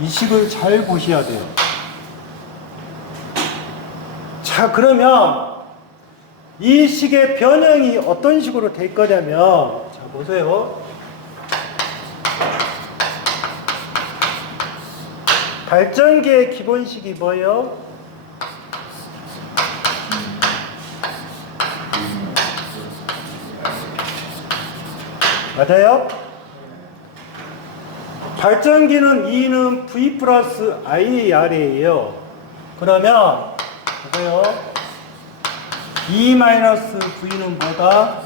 이 식을 잘 보셔야 돼요. 자, 그러면 이 식의 변형이 어떤 식으로 될 거냐면, 자, 보세요. 발전기의 기본식이 뭐예요? 맞아요? 발전기는 E는 V 플러스 IAR이에요. 그러면 보세요. E 마이너스 V는 뭐다?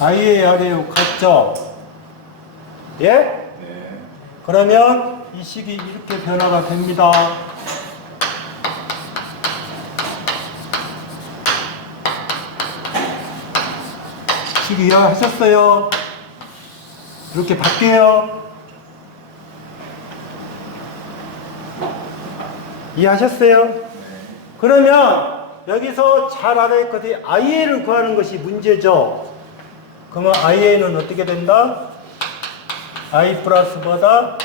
IAR이에요. 같죠? 예? 네. 그러면 이 식이 이렇게 변화가 됩니다. 식 이해하셨어요? 이렇게 바뀌어요. 이해하셨어요? 네. 그러면 여기서 잘 알아야 것이 IA를 구하는 것이 문제죠. 그러면 IA는 어떻게 된다? I 플러스 뭐다?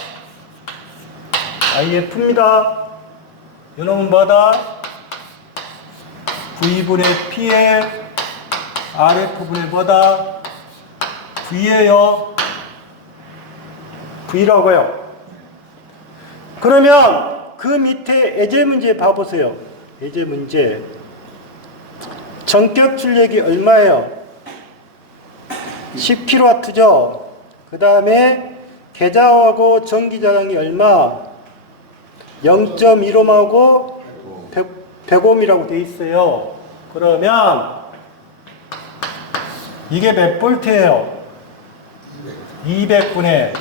IF입니다. 이놈은 뭐다? V분의 P에 RF분의 뭐다? V예요. V라고요. 그러면 그 밑에 예제 문제 봐보세요. 예제 문제. 전격 출력이 얼마예요? 10kW죠. 그 다음에 계좌하고 전기자랑이 얼마? 0.15하고 100ohm이라고 돼 있어요. 그러면 이게 몇 볼트예요? 200분의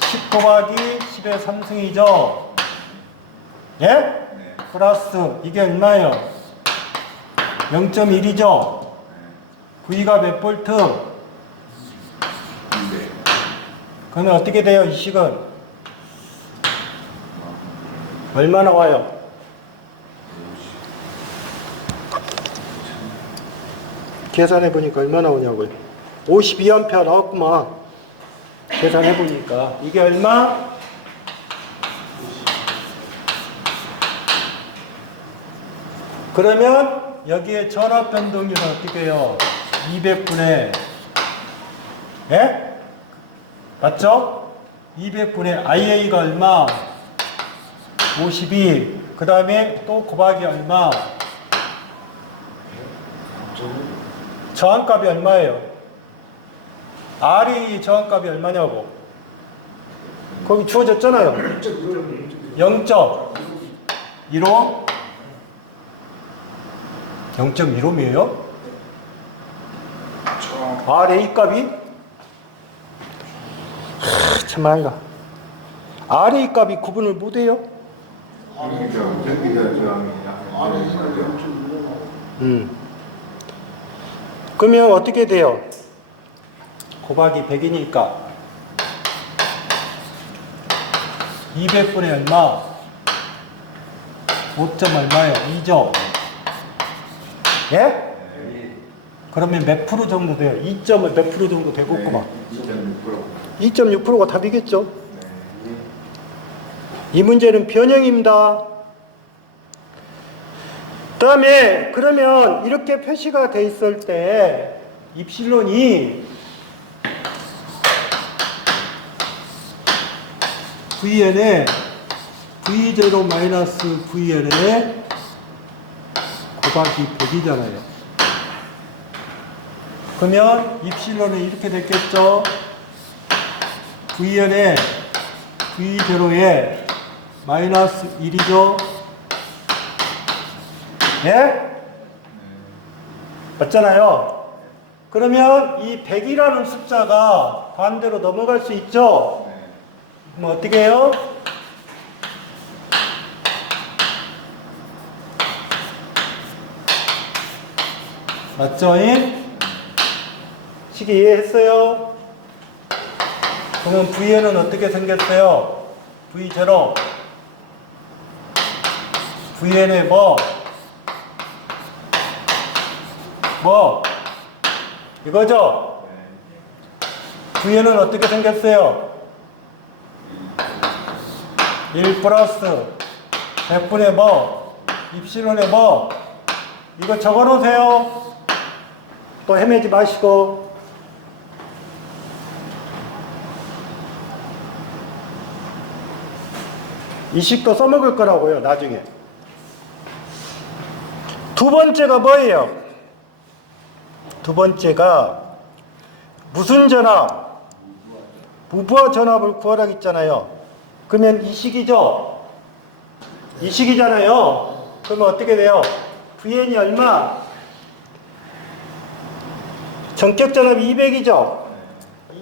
10 곱하기 10의 3승이죠. 예? 네. 플러스 이게 얼마예요? 0.1이죠. V가 몇 볼트? 200. 그러면 어떻게 돼요? 이 식은 얼마 나와요? 계산해 보니까 얼마 나오냐고요? 52A 나왔구만. 계산해 보니까 이게 얼마? 그러면 여기에 전압 변동률은 어떻게 해요? 200분의 예? 맞죠? 200분의 IA가 얼마? 52. 그 다음에 또 곱하기 얼마? 저항값이 얼마예요? RA 저항값이 얼마냐고. 거기 주어졌잖아요. 0.15? 0.15이에요? RA 값이? 참 아이가. RA 값이 구분을 못해요? 전기자 저항이 그러면 어떻게 돼요? 곱하기 100이니까 200분의 얼마? 5점 얼마예요? 2죠? 예? 그러면 몇 프로 정도 돼요? 2점을 몇 프로 정도 되겠구만. 2.6%. 2.6%가 답이겠죠? 이 문제는 변형입니다. 그 다음에 그러면 이렇게 표시가 돼 있을 때 입실론이 VN에 V0 마이너스 VN에 곱하기 100이잖아요. 그러면 입실론은 이렇게 됐겠죠? VN에 V0에 마이너스 1이죠? 예? 맞잖아요? 그러면 이 100이라는 숫자가 반대로 넘어갈 수 있죠? 그럼 어떻게 해요? 맞죠? 식이 이해했어요? 그러면 V에는 어떻게 생겼어요? V0 Vn에 뭐? 이거죠? Vn은 어떻게 생겼어요? 1 플러스 100분의 뭐 입실론의 뭐 이거 적어 놓으세요. 또 헤매지 마시고. 이 식도 써먹을 거라고요, 나중에. 두 번째가 뭐예요? 두 번째가 무슨 전압? 무부하 전압을 구하라 했잖아요. 그러면 이 식이죠? 이 식이잖아요. 그러면 어떻게 돼요? Vn이 얼마? 전격 전압이 200이죠?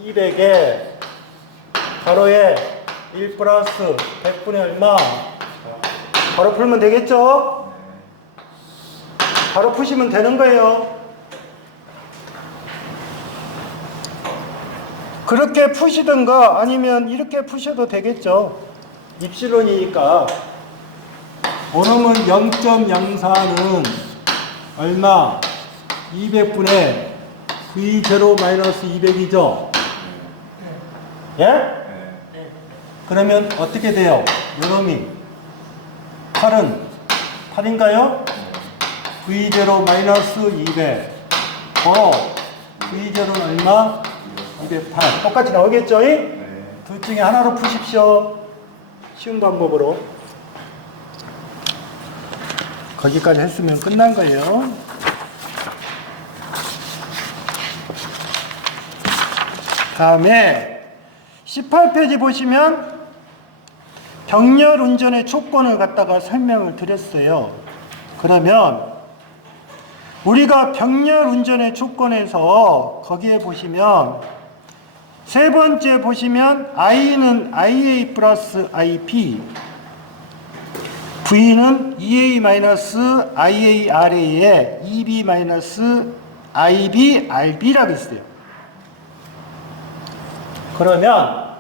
200에 가로에 1 플러스 100분의 얼마? 바로 풀면 되겠죠? 바로 푸시면 되는 거예요. 그렇게 푸시든가 아니면 이렇게 푸셔도 되겠죠. 입실론이니까. 오름은 0.04는 얼마? 200분의 V0 마이너스 200이죠? 예? 그러면 어떻게 돼요? 요놈이 8은 8인가요? V0 마이너스 200 V0는 얼마? 208 똑같이 나오겠죠? 둘 중에 하나로 푸십시오. 쉬운 방법으로. 거기까지 했으면 끝난 거예요. 다음에 18페이지 보시면 병렬 운전의 조건을 갖다가 설명을 드렸어요. 그러면 우리가 병렬 운전의 조건에서 거기에 보시면 세 번째 보시면 I는 IA 플러스 IP, V는 EA 마이너스 IA RA에 EB 마이너스 IB RB라고 있어요. 그러면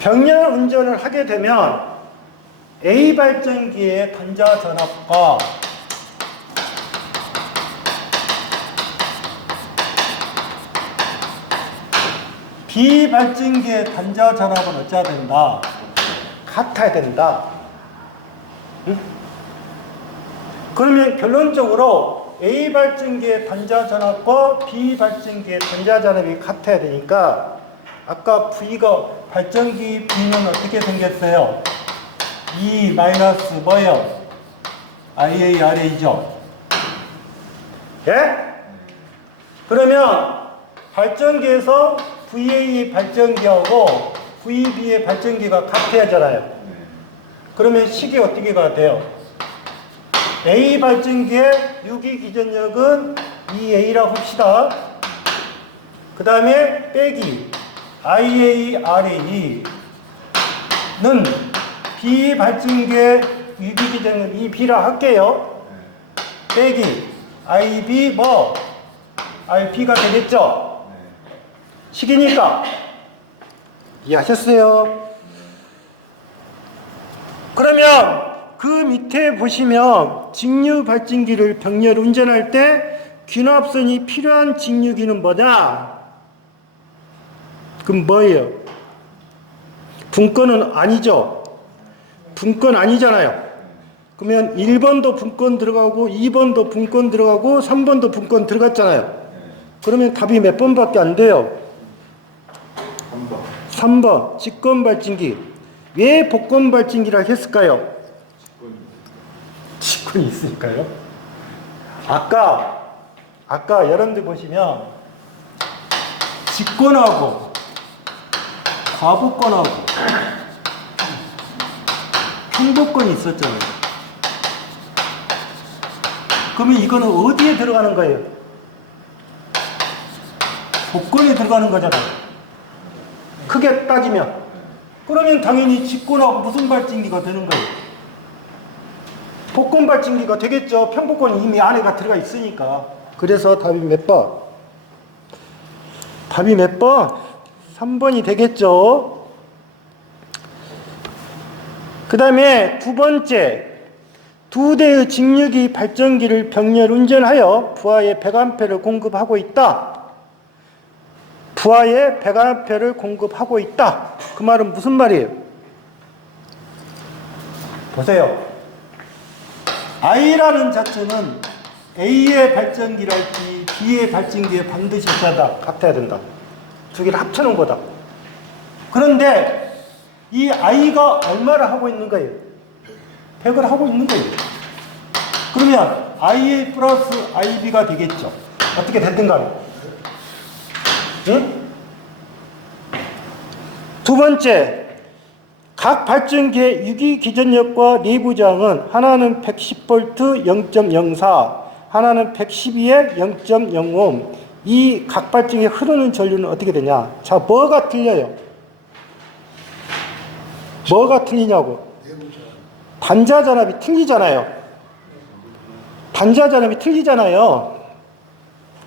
병렬 운전을 하게 되면 A 발전기의 단자 전압과 B 발전기의 단자 전압은 어찌해야 된다? 같아야 된다. 응? 그러면 결론적으로 A 발전기의 단자 전압과 B 발전기의 단자 전압이 같아야 되니까 아까 V가 발전기 B는 어떻게 생겼어요? E 마이너스 뭐예요? IA RA죠. 예? 그러면 발전기에서 VA 발전기하고 VB의 발전기가 같아야 하잖아요. 그러면 식이 어떻게 돼요? A 발전기의 유기 기전력은 EA라고 합시다. 그 다음에 빼기 IA RA는 B 발전기의 유기 기전력 EB라 할게요. 빼기 IB 뭐 RP가 되겠죠? 식이니까 이해하셨어요? 그러면 그 밑에 보시면 직류 발전기를 병렬 운전할 때 귀납선이 필요한 직류기는 뭐냐? 그럼 뭐예요? 분권은 아니죠? 분권 아니잖아요. 그러면 1번도 분권 들어가고 2번도 분권 들어가고 3번도 분권 들어갔잖아요. 그러면 답이 몇 번밖에 안 돼요? 3번 직권 발전기. 왜 복권 발전기라 했을까요? 직권이 있으니까요. 아까 여러분들 보시면 직권하고 과복권하고 평복권이 있었잖아요. 그러면 이거는 어디에 들어가는 거예요? 복권에 들어가는 거잖아요. 크게 따지면. 그러면 당연히 직권하고 무슨 발전기가 되는 거예요? 복권 발전기가 되겠죠. 평복권이 이미 안에가 들어가 있으니까. 그래서 답이 몇 번? 답이 몇 번? 3번이 되겠죠. 그 다음에 두 번째, 두 대의 직류기 발전기를 병렬 운전하여 부하에 100A를 공급하고 있다. 부하에 100A를 공급하고 있다. 그 말은 무슨 말이에요? 보세요. I라는 자체는 A의 발전기랄지 B의 발전기에 반드시 같아야 된다. 두 개를 합쳐놓은 거다. 그런데 이 I가 얼마를 하고 있는 거예요? 100을 하고 있는 거예요. 그러면 IA 플러스 IB가 되겠죠. 어떻게 됐든 간에. 응? 두 번째, 각 발전기의 유기기전력과 내부저항은 하나는 110V 0.04, 하나는 112에 0.05. 이 각 발전기에 흐르는 전류는 어떻게 되냐? 자, 뭐가 틀려요? 뭐가 틀리냐고? 단자전압이 틀리잖아요. 단자전압이 틀리잖아요.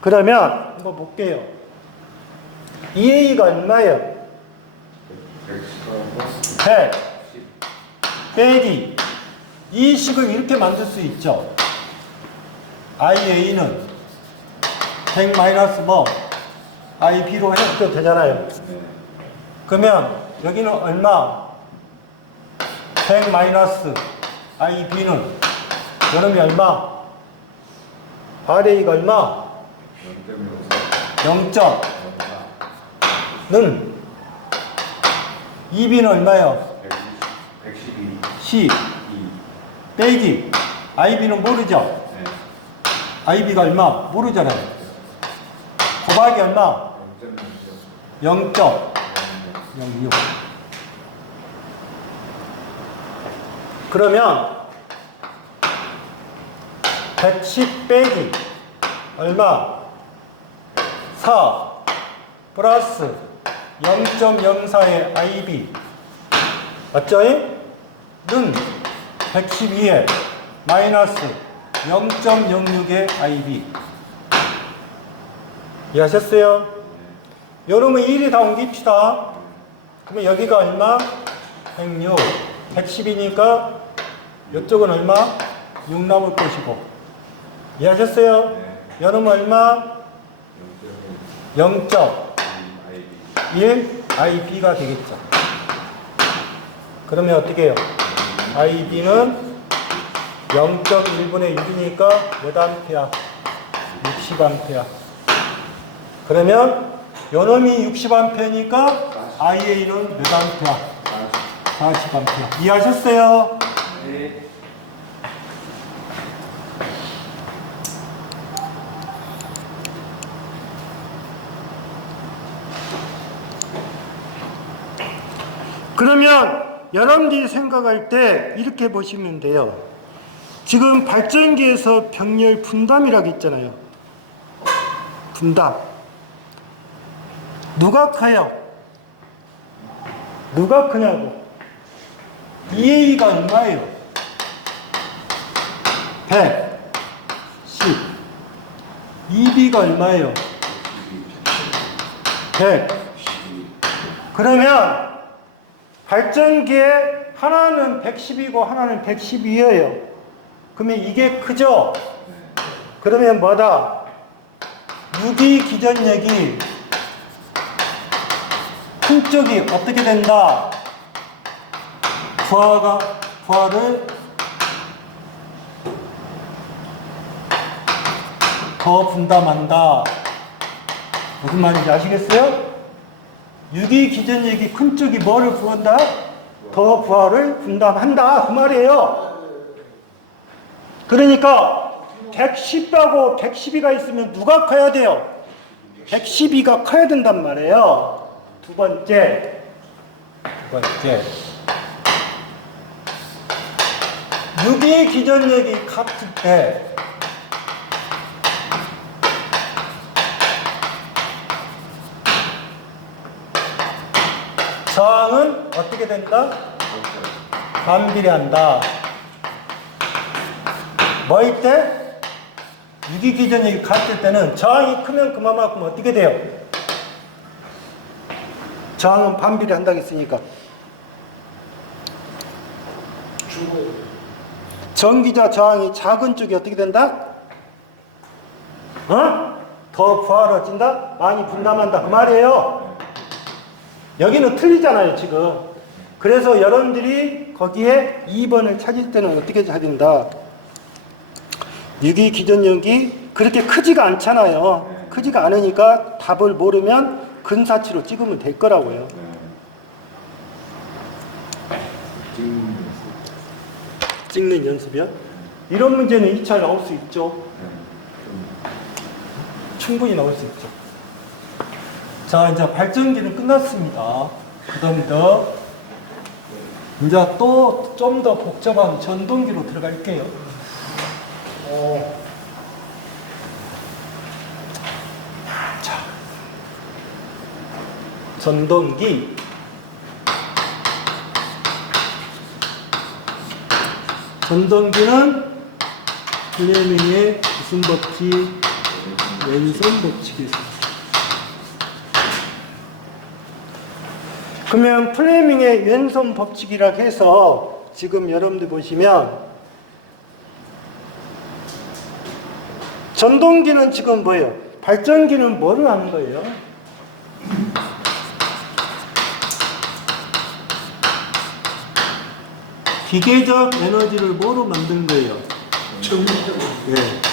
그러면 한번 볼게요. EA가 얼마예요? 100 빼기 이 식을 이렇게 만들 수 있죠. IA는 100 마이너스 뭐 IB로 해도 되잖아요. 그러면 여기는 얼마? 100 마이너스 IB는 여름이 얼마? RA가 얼마? 0.는 EB는 얼마예요? 10 빼기 IB는 모르죠? IB가 얼마? 모르잖아요. 곱하기 얼마? 0.06. 그러면 110 빼기 얼마? 4 플러스 0.04의 IB 맞죠? 는 112에 마이너스 0.06의 IB 이해하셨어요? 여러분 1이 다 옮깁시다. 그러면 여기가 얼마? 106 110이니까 이쪽은 얼마? 6 남을 것이고 이해하셨어요? 여러분 얼마? 0.1 IB가 되겠죠. 그러면 어떻게 해요? IB는 0.1분의 6이니까 몇 암페어? 60암페어. 그러면 요놈이 60암페어니까 IA는 몇 암페어? 40암페어. 이해하셨어요? 네. 그러면 여러분들이 생각할 때 이렇게 보시면 돼요. 지금 발전기에서 병렬 분담이라고 했잖아요. 분담. 누가 커요? 누가 크냐고. EA가 얼마예요? 100, 10. EB가 얼마예요? 100. 그러면 발전기에 하나는 110이고 하나는 112예요. 그러면 이게 크죠? 그러면 뭐다? 유기 기전력이 큰 쪽이 어떻게 된다? 부하를 더 분담한다. 무슨 말인지 아시겠어요? 유기 기전력이 큰 쪽이 뭐를 부한다? 더 부하를 분담한다. 그 말이에요. 그러니까 110하고 112가 있으면 누가 커야 돼요? 112가 커야 된단 말이에요. 두 번째. 유기 기전력이 같을 때 저항은 어떻게 된다? 반비례한다. 뭐일 때? 유기 기전력이 같을 때는 저항이 크면 그만큼 어떻게 돼요? 저항은 반비례한다고 했으니까. 전기자 저항이 작은 쪽이 어떻게 된다? 더 부하러진다? 많이 분담한다. 그 말이에요. 여기는 틀리잖아요, 지금. 그래서 여러분들이 거기에 2번을 찾을 때는 어떻게 찾는다? 유기기전력이 그렇게 크지가 않잖아요. 크지가 않으니까 답을 모르면 근사치로 찍으면 될 거라고요. 찍는 연습이요? 이런 문제는 2차 나올 수 있죠. 충분히 나올 수 있죠. 자, 이제 발전기는 끝났습니다. 그 다음에 이제 또 좀 더 복잡한 전동기로 들어갈게요. 자, 전동기. 전동기는 플레밍의 무슨 법칙? 왼손 법칙이 있습니다. 그러면 플레밍의 왼손 법칙이라고 해서 지금 여러분들 보시면 전동기는 지금 뭐예요? 발전기는 뭐를 하는 거예요? 기계적 에너지를 뭐로 만든 거예요?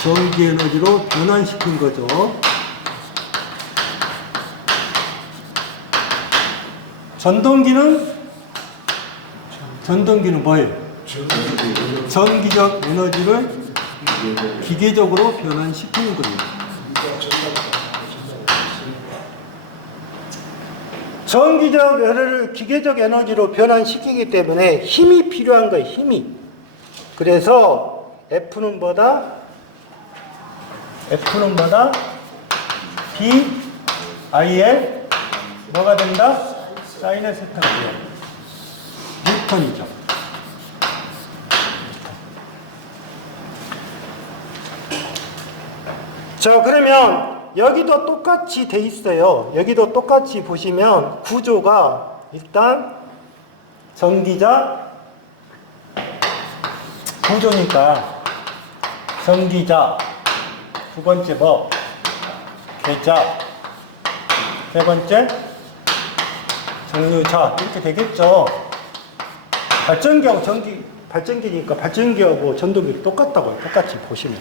전기 에너지로 변환시킨 거죠. 전동기는 뭐예요? 전기적 에너지를 기계적으로 변환시키는 겁니다. 전기적 에너지를 기계적 에너지로 변환시키기 때문에 힘이 필요한 거예요. 힘이. 그래서 F는 뭐다? BIL 뭐가 된다? 사인의 세타가 돼요. 뉴턴이죠. 자, 그러면 여기도 똑같이 돼 있어요. 여기도 똑같이 보시면 구조가 일단 전기자 구조니까 전기자 두 번째 뭐 계자 세 번째 정류자 이렇게 되겠죠. 발전기하고 발전기니까 발전기하고 전동기를 똑같다고요. 똑같이 보시면.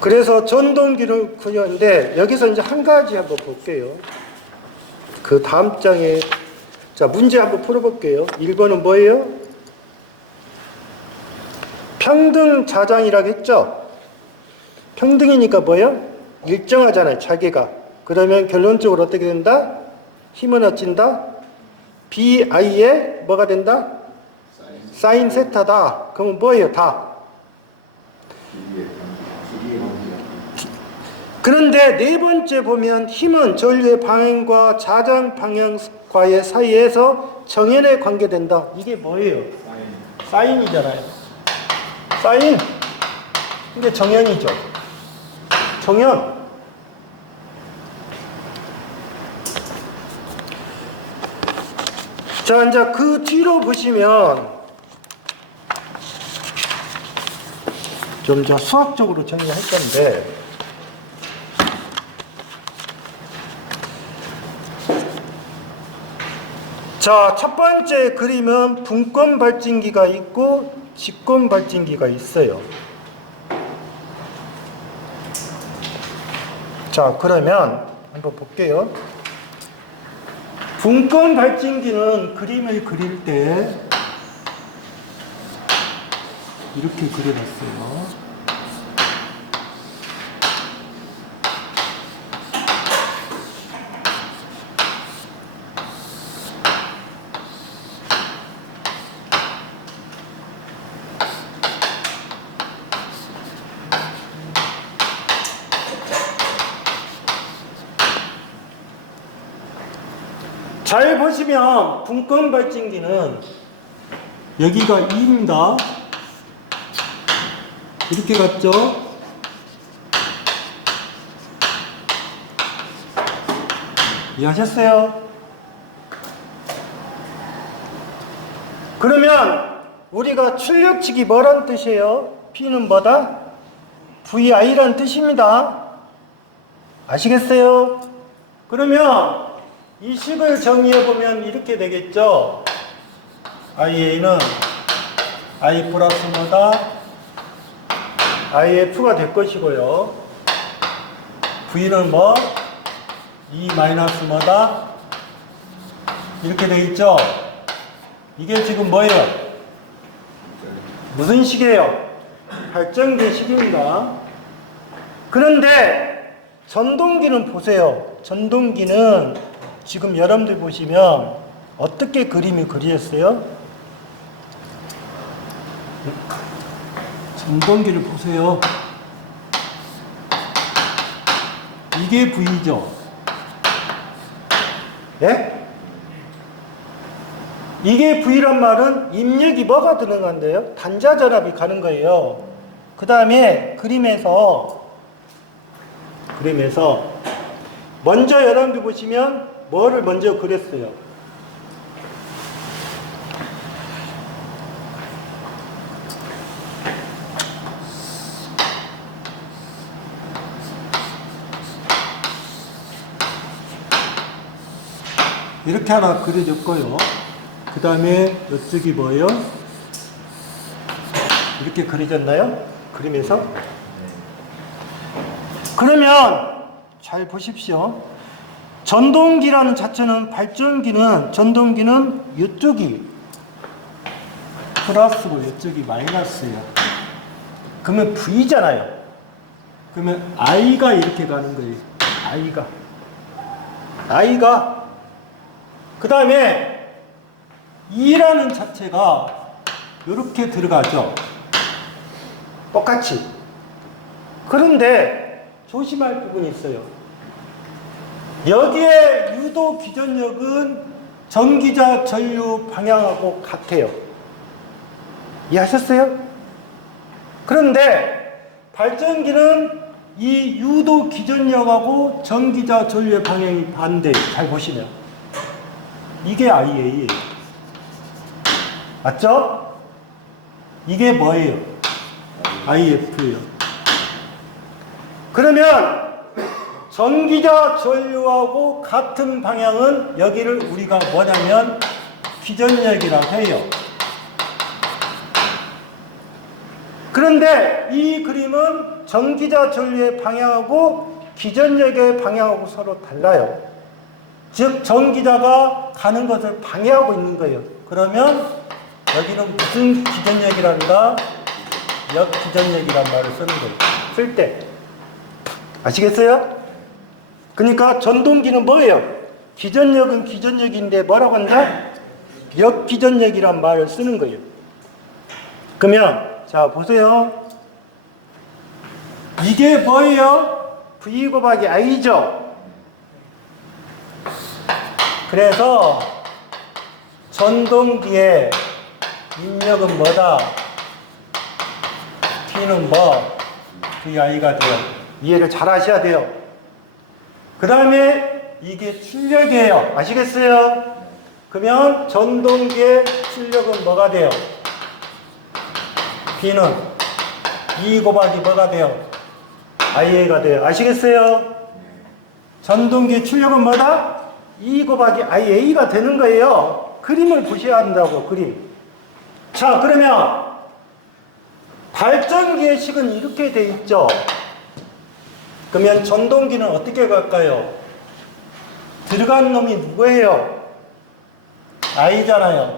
그래서 전동기를 그렸는데 여기서 이제 한 가지 한번 볼게요. 그 다음 장에 자 문제 한번 풀어볼게요. 1번은 뭐예요? 평등 자장이라고 했죠? 평등이니까 뭐예요? 일정하잖아요. 자기가. 그러면 결론적으로 어떻게 된다? 힘은 어찐다? BI에 뭐가 된다? 사인 세타다. 그러면 뭐예요? 다. 그런데 네 번째 보면 힘은 전류의 방향과 자장 방향과의 사이에서 정연에 관계된다. 이게 뭐예요? 사인이잖아요. 사인. 근데 정연이죠. 정연. 자, 이제 그 뒤로 보시면 좀 저 수학적으로 정리할 건데 자, 첫 번째 그림은 분권 발진기가 있고 직권 발진기가 있어요. 자, 그러면 한번 볼게요. 분권 발진기는 그림을 그릴 때 이렇게 그려놨어요. 잘 보시면 분권 발진기는 여기가 2입니다. 이렇게 갔죠? 이해하셨어요? 그러면 우리가 출력식이 뭐란 뜻이에요? P는 뭐다? VI란 뜻입니다. 아시겠어요? 그러면 이 식을 정의해 보면 이렇게 되겠죠. IA는 I 플러스 뭐다? IF가 될 것이고요. V는 뭐? E 마이너스 뭐다? 이렇게 되겠죠. 이게 지금 뭐예요? 무슨 식이에요? 발전기 식입니다. 그런데 전동기는 보세요. 전동기는 지금 여러분들 보시면 어떻게 그림이 그려졌어요? 전동기를 보세요. 이게 V죠. 예? 이게 V란 말은 입력이 뭐가 들어간대요? 단자전압이 가는 거예요. 그 다음에 그림에서 먼저 여러분들 보시면 뭐를 먼저 그렸어요? 이렇게 하나 그려줬고요. 그 다음에 이쪽이 뭐예요? 이렇게 그려졌나요? 그림에서? 그러면 잘 보십시오. 전동기라는 자체는 전동기는 이쪽이 플러스고 이쪽이 마이너스예요. 그러면 V잖아요. 그러면 I가 이렇게 가는 거예요. I가 그 다음에 E라는 자체가 이렇게 들어가죠. 똑같이. 그런데 조심할 부분이 있어요. 여기에 유도 기전력은 전기자 전류 방향하고 같아요. 이해하셨어요? 그런데 발전기는 이 유도 기전력하고 전기자 전류의 방향이 반대예요. 잘 보시면. 이게 IA예요. 맞죠? 이게 뭐예요? IF예요. 그러면 전기자 전류하고 같은 방향은 여기를 우리가 뭐냐면 기전력이라 해요. 그런데 이 그림은 전기자 전류의 방향하고 기전력의 방향하고 서로 달라요. 즉 전기자가 가는 것을 방해하고 있는 거예요. 그러면 여기는 무슨 기전력이란가? 역기전력이란 말을 쓰는 거예요. 쓸 때. 아시겠어요? 그러니까 전동기는 뭐예요? 기전력은 기전력인데 뭐라고 한다? 역기전력이란 말을 쓰는 거예요. 그러면 자 보세요. 이게 뭐예요? V 곱하기 I죠. 그래서 전동기의 입력은 뭐다? P는 뭐? VI가 돼요. 이해를 잘 하셔야 돼요. 그 다음에 이게 출력이에요. 아시겠어요? 그러면 전동기의 출력은 뭐가 돼요? P는 E 곱하기 뭐가 돼요? IA가 돼요. 아시겠어요? 전동기의 출력은 뭐다? E 곱하기 IA가 되는 거예요. 그림을 보셔야 한다고, 그림. 자, 그러면 발전기의 식은 이렇게 돼 있죠. 그러면 전동기는 어떻게 갈까요? 들어간 놈이 누구예요? I잖아요.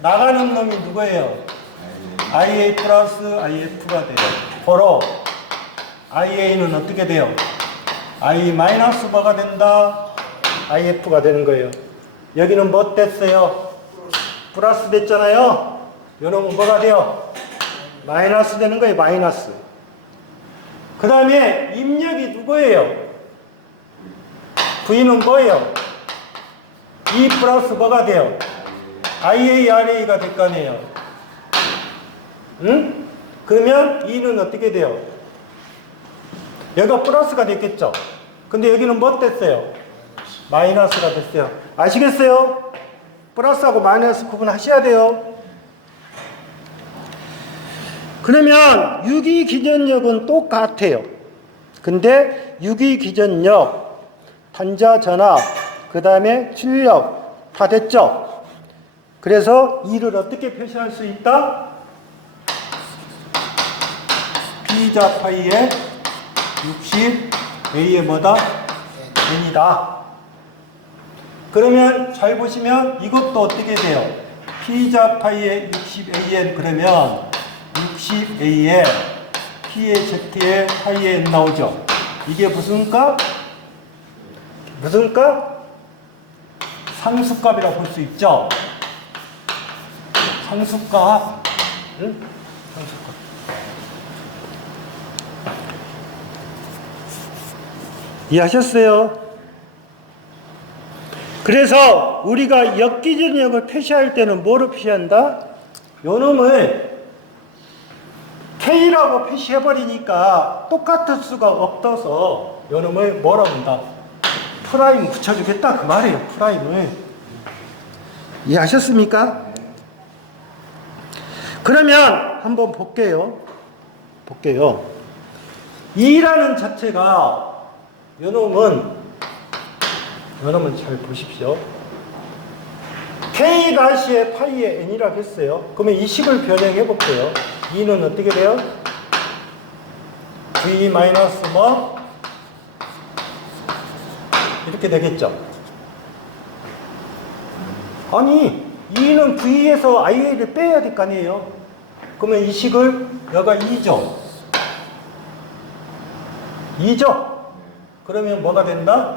나가는 놈이 누구예요? IA 플러스 IF가 돼요. 고로 IA는 어떻게 돼요? I 마이너스 뭐가 된다? IF가 되는 거예요. 여기는 뭐 됐어요? 플러스 됐잖아요. 요놈은 뭐가 돼요? 마이너스 되는 거예요. 마이너스. 그 다음에 입력이 누구예요? V는 뭐예요? E 플러스 뭐가 돼요? IA, RA가 될 거 아니에요. 응? 그러면 E는 어떻게 돼요? 여기가 플러스가 됐겠죠? 근데 여기는 뭐 됐어요? 마이너스가 됐어요. 아시겠어요? 플러스하고 마이너스 구분하셔야 돼요. 그러면 유기기전력은 똑같아요. 근데 유기기전력, 단자 전압, 그 다음에 출력 다 됐죠? 그래서 E를 어떻게 표시할 수 있다? P자 파이에 60 A의 뭐다? N이다. 그러면 잘 보시면 이것도 어떻게 돼요? P자 파이에 60 AN 그러면 60 A에 P의 Z에 파이에 N 나오죠? 이게 무슨 값? 무슨 값? 상수값이라고 볼 수 있죠? 상수값. 응? 상수값. 이해하셨어요? 그래서 우리가 역기전력을 표시할 때는 뭐로 표시한다? 요 놈을 K라고 표시해버리니까 똑같은 수가 없어서 요 놈을 뭐라고 한다? 프라임 붙여주겠다 그 말이에요. 프라임을. 이해하셨습니까? 그러면 한번 볼게요. 2라는 자체가 요 놈은 잘 보십시오. K-의 파이의 N이라고 했어요. 그러면 이 식을 변형해 볼게요. 2는 어떻게 돼요? V 마이너스 뭐? 이렇게 되겠죠. 아니 2는 V에서 IA를 빼야 될 거 아니에요. 그러면 이 식을 여가 2죠. 2죠. 그러면 뭐가 된다?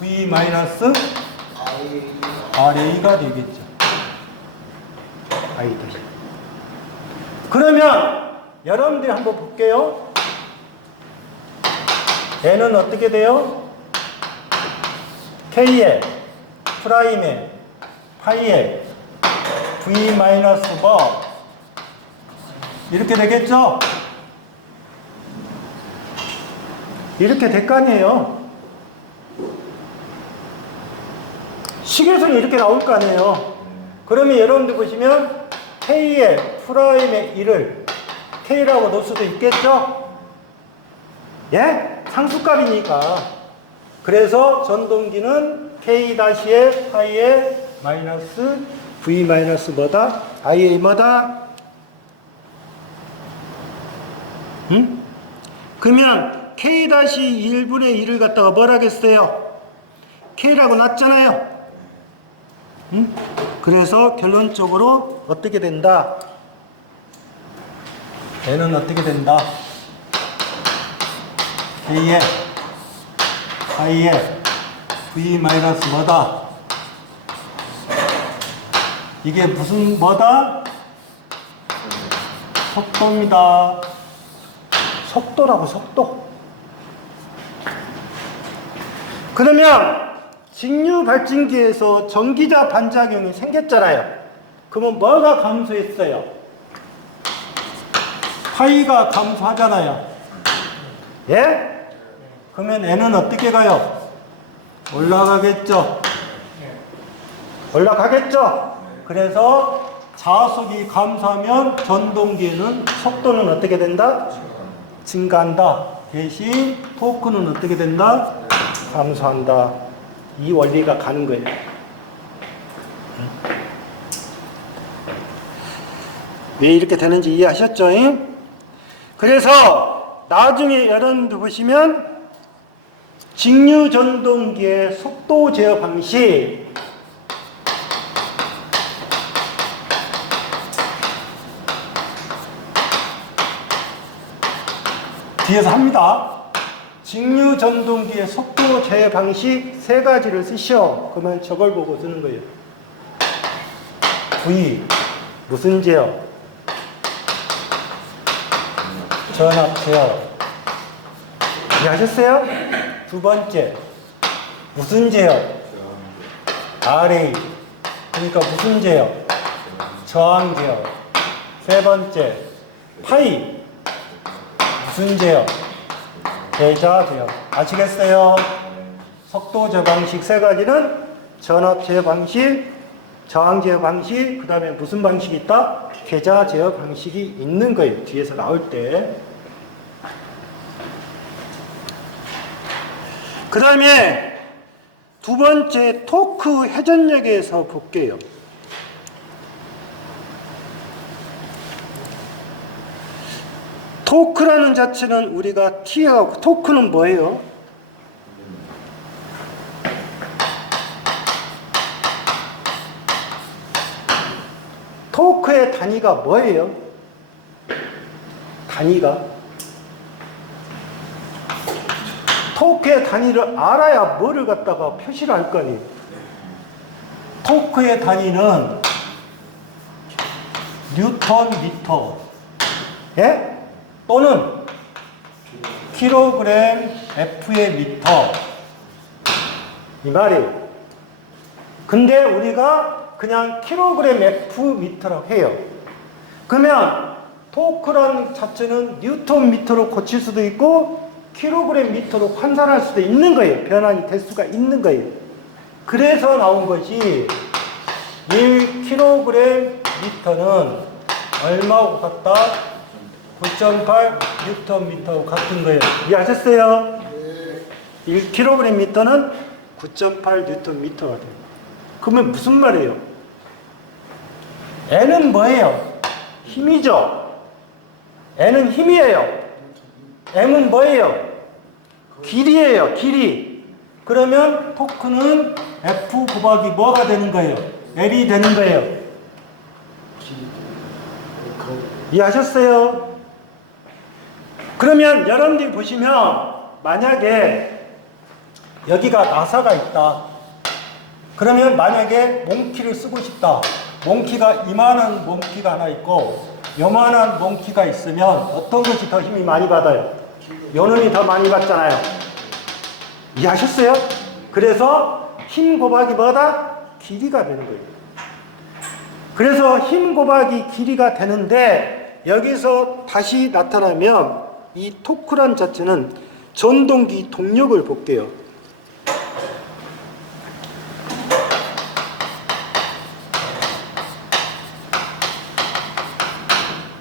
V 마이너스 RA가 되겠죠. I 다시. 그러면 여러분들이 한번 볼게요. N은 어떻게 돼요? K에 프라임에 파이에 V 마이너스 뭐 이렇게 되겠죠? 이렇게 될 거 아니에요. 식에서는 이렇게 나올 거 아니에요. 그러면 여러분들 보시면 K의 프라임의 1을 K라고 놓을 수도 있겠죠? 예? 상수값이니까. 그래서 전동기는 K-의 파이의 마이너스 V 마이너스 뭐다? IA 뭐다? 응? 그러면 K-1분의 1을 갖다가 뭘 하겠어요? K라고 놨잖아요. 응? 그래서 결론적으로 어떻게 된다? N은 어떻게 된다? K에 I에 V 마이너스 뭐다? 이게 무슨 뭐다? 속도입니다. 속도라고 속도. 그러면 직류 발진기에서 전기자 반작용이 생겼잖아요. 그러면 뭐가 감소했어요? 파이가 감소하잖아요. 예? 그러면 N은 어떻게 가요? 올라가겠죠? 올라가겠죠? 그래서 자속이 감소하면 전동기에는 속도는 어떻게 된다? 증가한다. 대신 토크는 어떻게 된다? 감소한다. 이 원리가 가는 거예요. 왜 이렇게 되는지 이해하셨죠? 그래서 나중에 여러분들 보시면 직류 전동기의 속도 제어 방식 뒤에서 합니다. 직류 전동기의 속도 제어 방식 세 가지를 쓰시오. 그러면 저걸 보고 쓰는 거예요. V 무슨 제어? 전압 제어. 이해하셨어요? 두 번째 무슨 제어? RA. 그러니까 무슨 제어? 저항 제어. 세 번째 파이. 무슨 제어? 계좌 제어. 아시겠어요? 속도 제어 방식 세 가지는 전압 제어 방식, 저항 제어 방식, 그 다음에 무슨 방식이 있다? 계좌 제어 방식이 있는 거예요. 뒤에서 나올 때. 그 다음에 두 번째 토크 회전력에서 볼게요. 토크라는 자체는 우리가 T하고 토크는 뭐예요? 토크의 단위가 뭐예요? 단위가 토크의 단위를 알아야 뭐를 갖다가 표시를 할 거 아니에요. 토크의 단위는 뉴턴 미터, 예? 또는 킬로그램 F의 미터, 이 말이에요. 근데 우리가 그냥 킬로그램 F 미터라고 해요. 그러면 토크라는 자체는 뉴턴 미터로 고칠 수도 있고 킬로그램 미터로 환산할 수도 있는 거예요. 변환이 될 수가 있는 거예요. 그래서 나온 것이 1kg 미터는 얼마하고 같다? 9.8 뉴턴 미터하고 같은 거예요. 이해하셨어요? 1kg 미터는 9.8 뉴턴 미터가 돼요. 그러면 무슨 말이에요? N은 뭐예요? 힘이죠. N은 힘이에요. M은 뭐예요? 길이에요. 길이. 그러면 토크는 F 곱하기 뭐가 되는 거예요? L이 되는 거예요. 이해하셨어요? 그러면 여러분들이 보시면 만약에 여기가 나사가 있다. 그러면 만약에 몽키를 쓰고 싶다. 몽키가 이만한 몽키가 하나 있고 요만한 몽키가 있으면 어떤 것이 더 힘이 많이 받아요? 요놈이 더 많이 받잖아요. 이해하셨어요? 그래서 힘 곱하기 뭐다? 길이가 되는 거예요. 그래서 힘 곱하기 길이가 되는데 여기서 다시 나타나면 이 토크란 자체는 전동기 동력을 볼게요.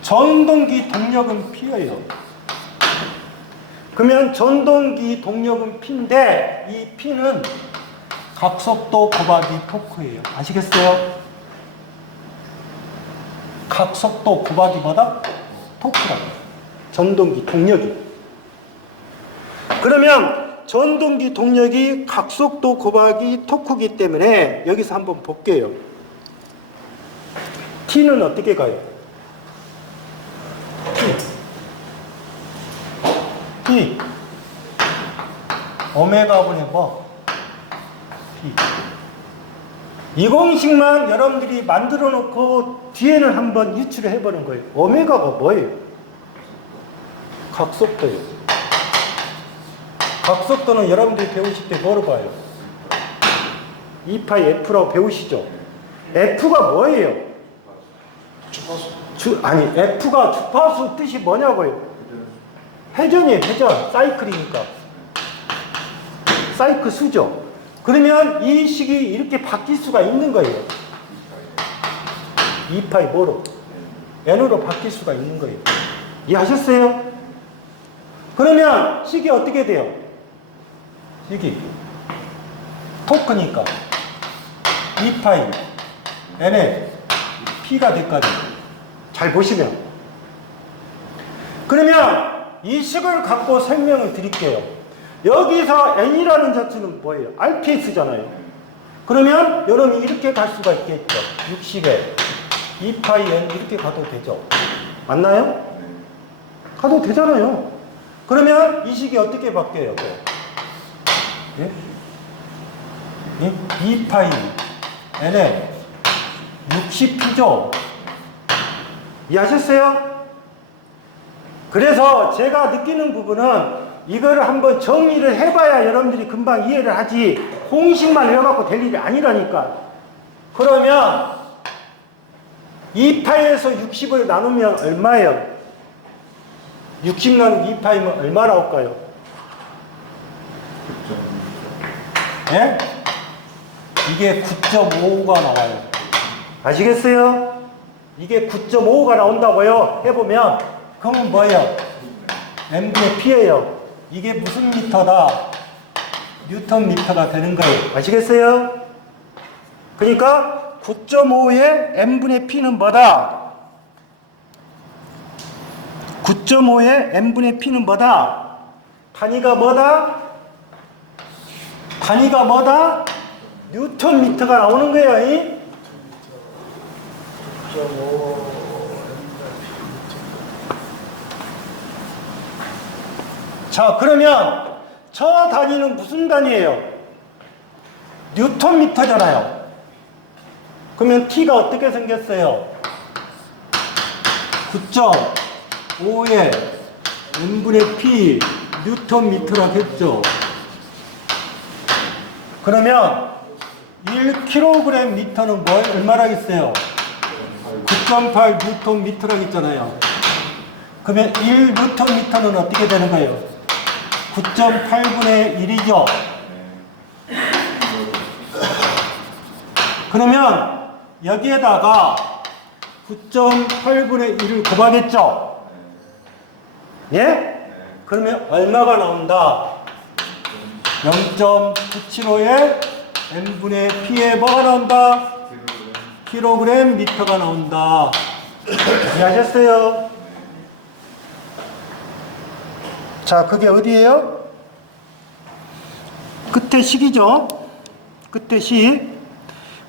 전동기 동력은 P예요. 그러면 전동기 동력은 P인데 이 P는 각속도 곱하기 토크예요. 아시겠어요? 각속도 곱하기 뭐다? 토크라고. 전동기 동력이. 그러면 전동기 동력이 각속도 곱하기 토크이기 때문에 여기서 한번 볼게요. T는 어떻게 가요? P 오메가분의 뭐? P. 이 공식만 여러분들이 만들어 놓고 뒤에는 한번 유출을 해보는 거예요. 오메가가 뭐예요? 각속도예요. 각속도는 여러분들이 배우실 때 뭐로 봐요? 2파이 F라고 배우시죠? F가 뭐예요? 아니 F가 주파수 뜻이 뭐냐고요? 회전이에요. 회전. 사이클이니까. 사이클 수죠. 그러면 이 식이 이렇게 바뀔 수가 있는 거예요. 2파이 뭐로? N으로 바뀔 수가 있는 거예요. 이해하셨어요? 그러면 식이 어떻게 돼요? 식이 토크니까 2파이 N에 P가 될거든요. 잘 보시면. 그러면 이 식을 갖고 설명을 드릴게요. 여기서 N이라는 자체는 뭐예요? RPS잖아요. 그러면 여러분이 이렇게 갈 수가 있겠죠. 60에 2파이 N 이렇게 가도 되죠. 맞나요? 가도 되잖아요. 그러면 이 식이 어떻게 바뀌어요? 예? 2파이 N에 60P죠. 이해하셨어요? 그래서 제가 느끼는 부분은 이거를 한번 정리를 해봐야 여러분들이 금방 이해를 하지 공식만 외워갖고 될 일이 아니라니까. 그러면 2파이에서 60을 나누면 얼마예요? 60 나누기 2파이면 얼마 나올까요? 예? 이게 9.55가 나와요. 아시겠어요? 이게 9.55가 나온다고요. 해보면 그러면 뭐예요? M분의 P예요. 이게 무슨 미터다? 뉴턴 미터가 되는 거예요. 아시겠어요? 그러니까 9.5의 n분의 p는 뭐다? 9.5의 n분의 p는 뭐다? 단위가 뭐다? 단위가 뭐다? 뉴턴 미터가 나오는 거예요. 이? 자, 그러면 저 단위는 무슨 단위예요? 뉴턴 미터잖아요. 그러면 T가 어떻게 생겼어요? 9.5의 n분의 P 뉴턴 미터라겠죠. 그러면 1kg 미터는 얼마라겠어요? 9.8 뉴턴 미터라겠잖아요. 그러면 1 뉴턴 미터는 어떻게 되는 거예요? 9.8분의 1이죠. 그러면 여기에다가 9.8분의 1을 곱하겠죠? 예? 그러면 얼마가 나온다? 0.975의 n분의 p에 뭐가 나온다? 킬로그램 미터가 나온다. 이해하셨어요? 자, 그게 어디예요? 끝에 식이죠? 끝에 식.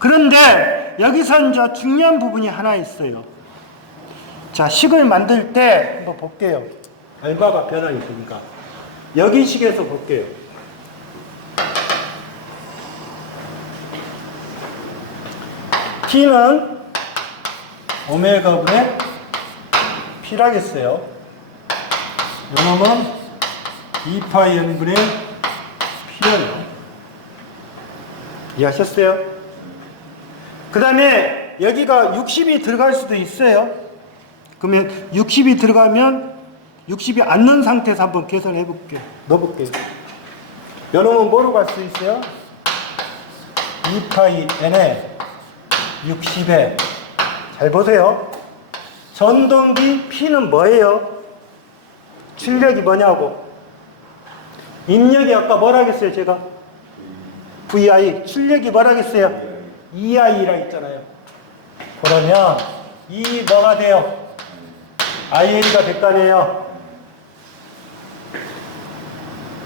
그런데 여기서 이제 중요한 부분이 하나 있어요. 자, 식을 만들 때 한번 볼게요. 얼마가 변화있으니까. 여기 식에서 볼게요. T는 오메가분의 P라겠어요. 요놈은 2파이 n분의 P예요. 이해하셨어요? 그 다음에 여기가 60이 들어갈 수도 있어요. 그러면 60이 들어가면 60이 안 넣은 상태에서 한번 계산해 볼게요. 넣어볼게요. 요놈은 뭐로 갈 수 있어요? 2파이 n에 60에 잘 보세요. 전동기 P는 뭐예요? 출력이 뭐냐고. 입력이 아까 뭐라 했어요 제가? VI. 출력이 뭐라 했어요? EI라 했잖아요. 그러면 이 뭐가 돼요? IA가 됐다네요.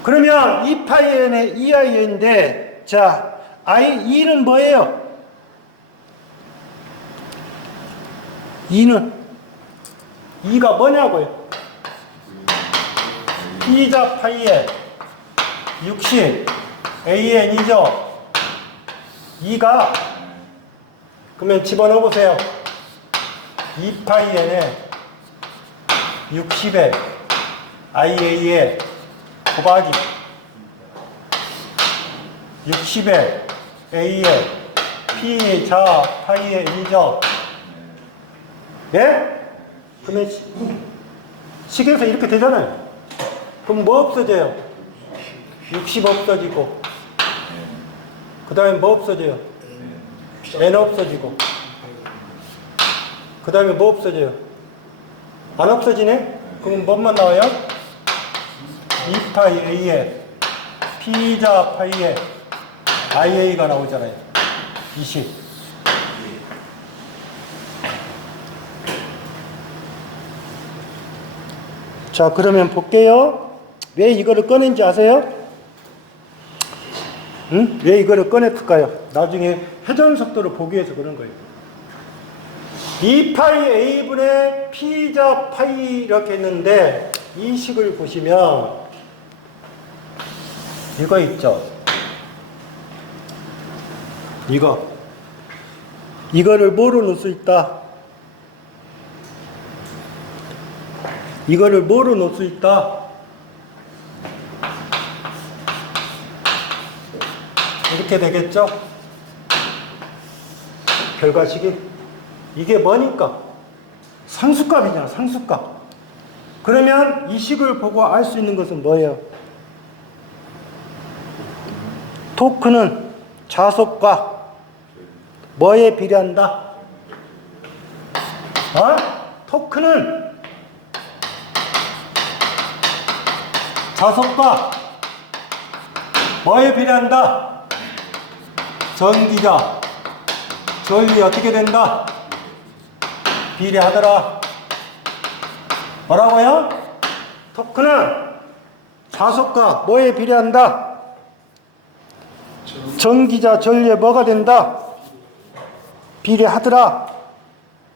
그러면 2파이N의 EIN데 자, E는 뭐예요? E는 E가 뭐냐고요? P자 파이에 60 AN이죠. E가 그러면 집어넣어 보세요. 2파이N에 60에 IA에 곱하기 60에 A에 P자 파이에 N이죠. 예? 그러면 식에서 이렇게 되잖아요. 그럼 뭐 없어져요? 60 없어지고 그 다음에 뭐 없어져요? N 없어지고 그 다음에 뭐 없어져요? 안 없어지네? 그럼 뭐만 나와요? 2파이 A에 P자 파이에 IA가 나오잖아요. 20. 자, 그러면 볼게요. 왜 이거를 꺼낸지 아세요? 응? 왜 이거를 꺼냈을까요? 나중에 회전 속도를 보기 위해서 그런 거예요. 2파이 A분의 P자 파이 이렇게 했는데 이 식을 보시면 이거 있죠? 이거를 뭐로 넣을 수 있다? 이거를 뭐로 넣을 수 있다? 이렇게 되겠죠? 결과식이. 이게 뭐니까? 상수값이잖아, 상수값. 그러면 이 식을 보고 알 수 있는 것은 뭐예요? 토크는 자속과 뭐에 비례한다? 토크는 자속과 뭐에 비례한다? 전기자 전류 어떻게 된다? 비례하더라. 뭐라고요? 토크는 자속과 뭐에 비례한다? 전기자 전류에 뭐가 된다? 비례하더라.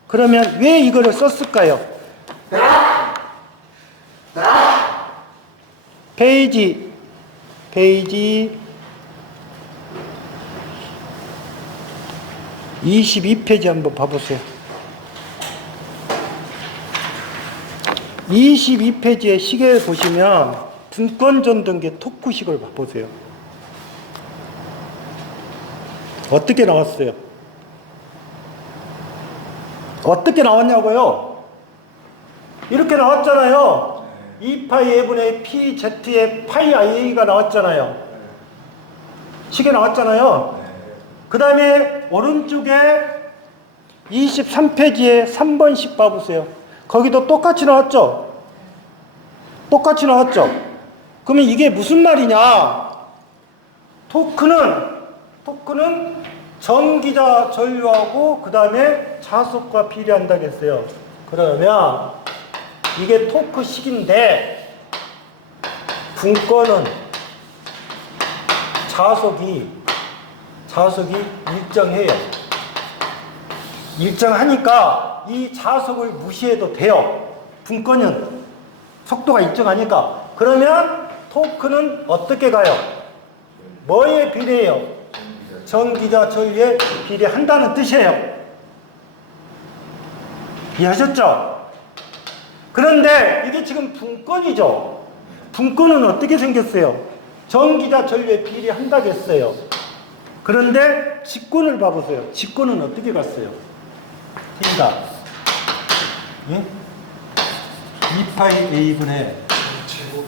그러면 왜 이거를 썼을까요? 페이지 22페이지 한번 봐보세요. 22페이지에 시계 보시면 분권전등기 토크식을 봐보세요. 어떻게 나왔어요? 어떻게 나왔냐고요? 이렇게 나왔잖아요. 2파이 A분의 PZ의 파이 IA가 나왔잖아요. 시계 나왔잖아요. 그 다음에 오른쪽에 23페이지에 3번씩 봐보세요. 거기도 똑같이 나왔죠? 똑같이 나왔죠? 그러면 이게 무슨 말이냐? 토크는 전기자 전류하고 그 다음에 자속과 비례한다고 했어요. 그러면 이게 토크식인데 분권은 자속이 일정해요. 일정하니까 이 자속을 무시해도 돼요. 분권은 속도가 일정하니까. 그러면 토크는 어떻게 가요? 뭐에 비례해요? 전기자 전류에 비례한다는 뜻이에요. 이해하셨죠? 그런데 이게 지금 분권이죠. 분권은 어떻게 생겼어요? 전기자 전류에 비례한다고 했어요. 그런데 직권을 봐보세요. 직권은 어떻게 갔어요? 생각. 예? 2파이 A분의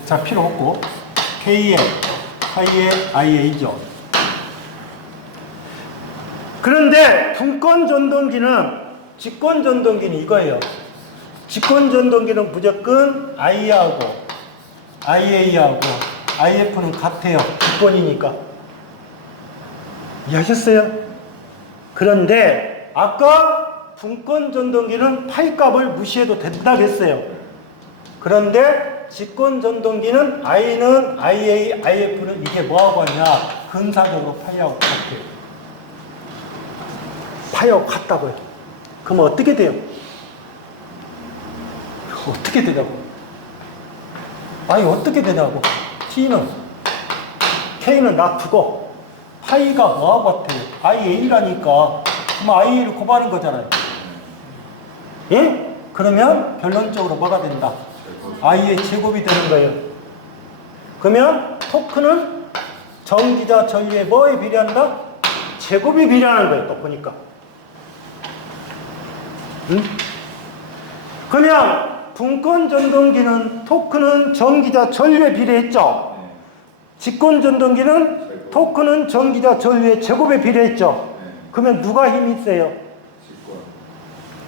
자 필요 없고 K의 파이의 IA죠. 그런데 분권전동기는 직권전동기는 이거예요. 직권전동기는 무조건 I하고 IA하고 IF는 같아요. 직권이니까. 이해하셨어요? 그런데 아까 분권전동기는 파이 값을 무시해도 된다고 했어요. 그런데 직권전동기는 I는 IA, IF는 이게 뭐하고 하냐? 근사적으로 파이하고 같아요. 파이하고 같다고요. 그럼 어떻게 돼요? 어떻게 되냐고. 아니 어떻게 되냐고. K는 놔두고 파이가 뭐하고 같아요? IA라니까. 그럼 IA를 곱하는 거잖아요. 예? 그러면 결론적으로 뭐가 된다? I의 제곱이 되는 거예요. 그러면 토크는 전기자 전류에 뭐에 비례한다? 제곱이 비례하는 거예요. 또 보니까. 응? 그러면 분권전동기는 토크는 전기자 전류에 비례했죠. 직권전동기는 토크는 전기자 전류의 제곱에 비례했죠. 그러면 누가 힘이 세요?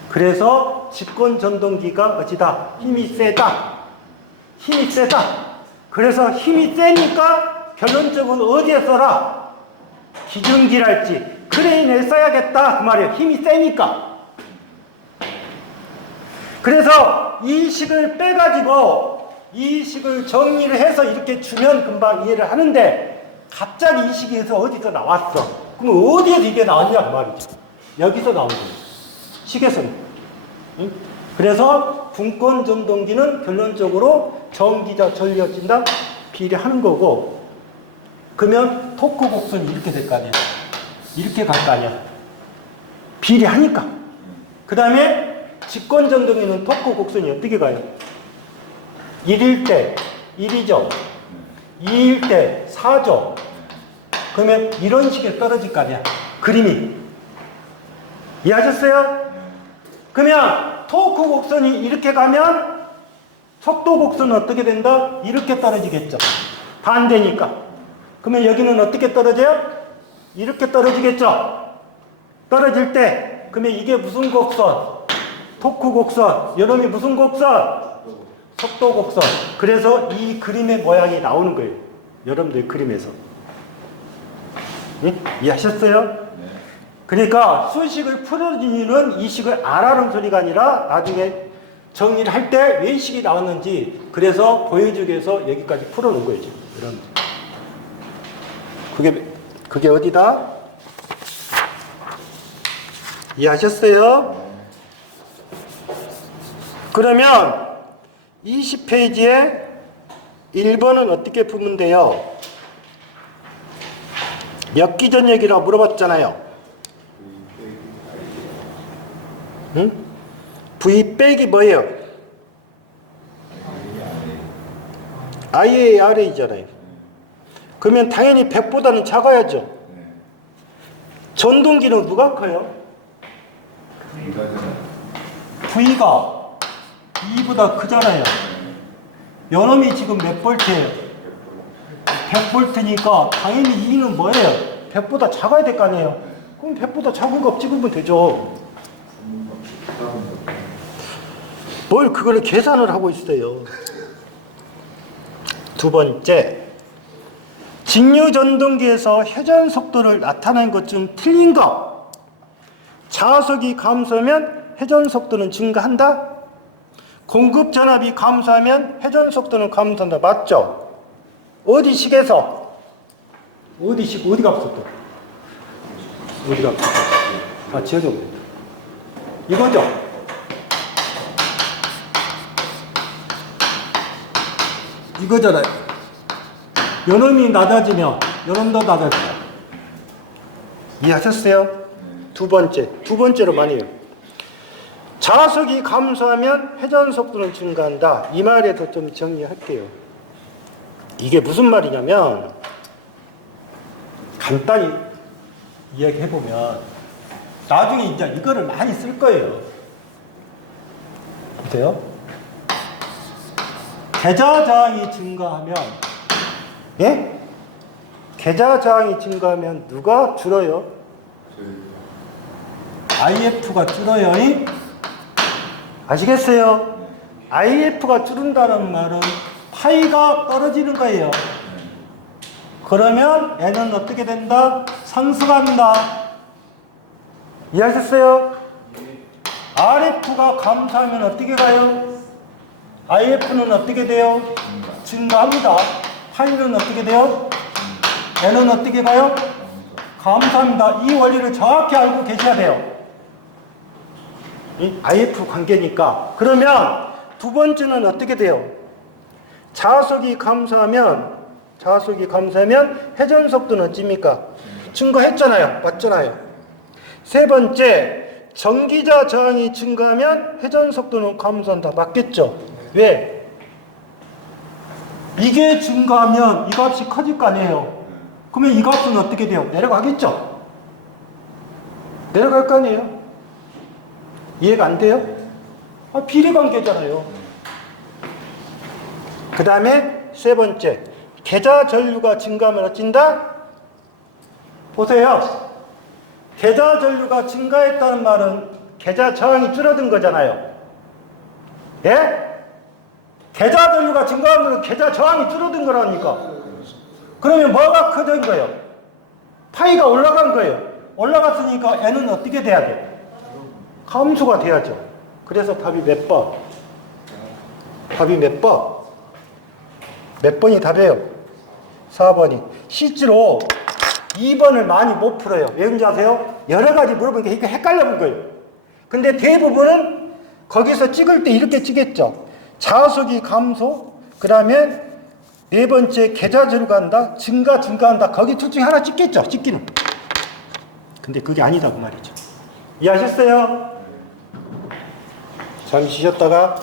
그래서 직권전동기가 어찌다? 힘이 세다. 힘이 세다. 그래서 힘이 세니까 결론적으로 어디에 써라? 기준기랄지 크레인에 써야겠다 그 말이에요. 힘이 세니까. 그래서 이 식을 빼가지고 이 식을 정리를 해서 이렇게 주면 금방 이해를 하는데 갑자기 이 식에서 어디서 나왔어? 그럼 어디에서 이게 나왔냐 그 말이죠. 여기서 나온 거예요. 식에서는. 응? 그래서 분권전동기는 결론적으로 전기자 전류여진다 비례하는 거고, 그러면 토크 곡선이 이렇게 될 거 아니야. 이렇게 갈 거 아니야. 비례하니까. 그 다음에 직권전동기는 토크 곡선이 어떻게 가요? 1일 때 1이죠. 2일 때 4죠. 그러면 이런 식의 떨어질 거 아니야. 그림이. 이해하셨어요? 그러면 토크 곡선이 이렇게 가면 속도 곡선은 어떻게 된다? 이렇게 떨어지겠죠. 반대니까. 그러면 여기는 어떻게 떨어져요? 이렇게 떨어지겠죠. 떨어질 때 그러면 이게 무슨 곡선? 토크 곡선. 이놈이 무슨 곡선? 속도 곡선. 그래서 이 그림의 모양이 나오는 거예요. 여러분들 그림에서. 예? 이해하셨어요? 네. 그러니까 수식을 풀어주는 이 식을 알아는 소리가 아니라 나중에 정리를 할 때 왜 식이 나왔는지 그래서 보여주기 위해서 여기까지 풀어놓은 거예요. 지금. 이런. 그게 어디다? 이해하셨어요? 그러면 20페이지에 1번은 어떻게 풀면 돼요? 역기전역이라고 물어봤잖아요. 응? V 빼기 뭐예요? IARA잖아요. 그러면 당연히 100보다는 작아야죠. 전동기는 누가 커요? V가 2보다 크잖아요. 요놈이 지금 몇 볼트예요? 100볼트니까 당연히 2는 뭐예요? 100보다 작아야 될 거 아니에요? 그럼 100보다 작은 거 찍으면 되죠. 뭘 그걸 계산을 하고 있어요. 두 번째, 직류전동기에서 회전 속도를 나타낸 것 중 틀린 거. 자속이 감소하면 회전 속도는 증가한다? 공급 전압이 감소하면 회전 속도는 감소한다. 맞죠? 어디 식에서? 어디 식, 어디가 없었다? 어디가 없었다? 아, 지어줘. 이거죠? 이거잖아요. 요놈이 낮아지면 요놈도 낮아져요. 이해하셨어요? 두 번째로 많이 해요. 자속이 감소하면 회전 속도는 증가한다. 이 말에도 좀 정리할게요. 이게 무슨 말이냐면 간단히 이야기해보면 나중에 이제 이거를 많이 쓸 거예요. 보세요. 계좌 저항이 증가하면, 예? 계좌 저항이 증가하면 누가 줄어요? IF가 줄어요. 아시겠어요? IF가 줄은다는 말은 파이가 떨어지는 거예요. 그러면 N은 어떻게 된다? 상승한다. 이해하셨어요? RF가 감소하면 어떻게 가요? IF는 어떻게 돼요? 증가합니다. 파이는 어떻게 돼요? N은 어떻게 가요? 감소합니다. 이 원리를 정확히 알고 계셔야 돼요. 이 IF 관계니까. 그러면 두 번째는 어떻게 돼요? 자속이 감소하면 회전 속도는 어찌입니까? 증가했잖아요. 맞잖아요. 세 번째, 전기자 저항이 증가하면 회전 속도는 감소한다. 맞겠죠? 왜? 이게 증가하면 이 값이 커질 거 아니에요. 그러면 이 값은 어떻게 돼요? 내려가겠죠? 내려갈 거 아니에요? 이해가 안 돼요? 비례관계잖아요. 그 다음에 세 번째, 계좌 전류가 증가하면 어찐다? 보세요. 계좌 전류가 증가했다는 말은 계좌 저항이 줄어든 거잖아요. 예? 계좌 전류가 증가하면 계좌 저항이 줄어든 거라니까. 그러면 뭐가 커진 거예요? 파이가 올라간 거예요. 올라갔으니까 N은 어떻게 돼야 돼? 감소가 돼야죠. 그래서 답이 몇 번? 답이 몇 번? 몇 번이 답이에요? 4번이. 실제로 2번을 많이 못 풀어요. 왜 그런지 아세요? 여러 가지 물어보니까 이거 헷갈려 본 거예요. 근데 대부분은 거기서 찍을 때 이렇게 찍겠죠. 자속이 감소, 그 다음에 네 번째 계좌 증가한다, 증가한다. 거기 둘 중에 하나 찍겠죠. 찍기는. 근데 그게 아니다 그 말이죠. 이해하셨어요? 잠시 쉬었다가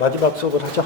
마지막 수업을 하죠.